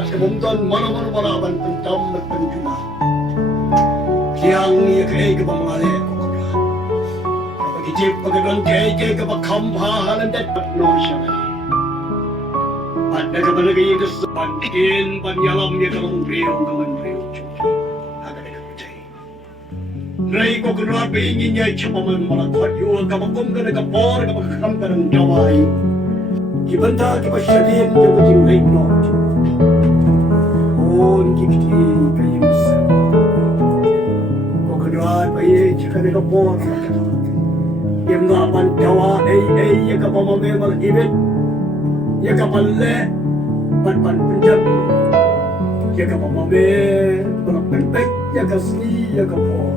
at kabungtan mana-mana malaban pentam at penjuna. Kiyang iya kay kabamangali ko kaya. Kapag ijip pagkagan kay kapagkampahalan at patno siya na. At nagkabalagay ito sa pagkin, panyalam niya kamang riyong kaman riyong chuki. Agad ay kapatay. Ray ko kunwar paingin niya siya paman malakot yung kamagong ka nagkapor kapag ka ng gaway. Ibanta kita siya din yung kuting ray mo. Kung kikiti kayo sa kung kunwar paingin siya ka nagkapor yung nga pantawa ay yung kapamamay malakibit. Ya kapalle, pan penjab, ya kapamame, balak pentek, ya kasli, ya kapo.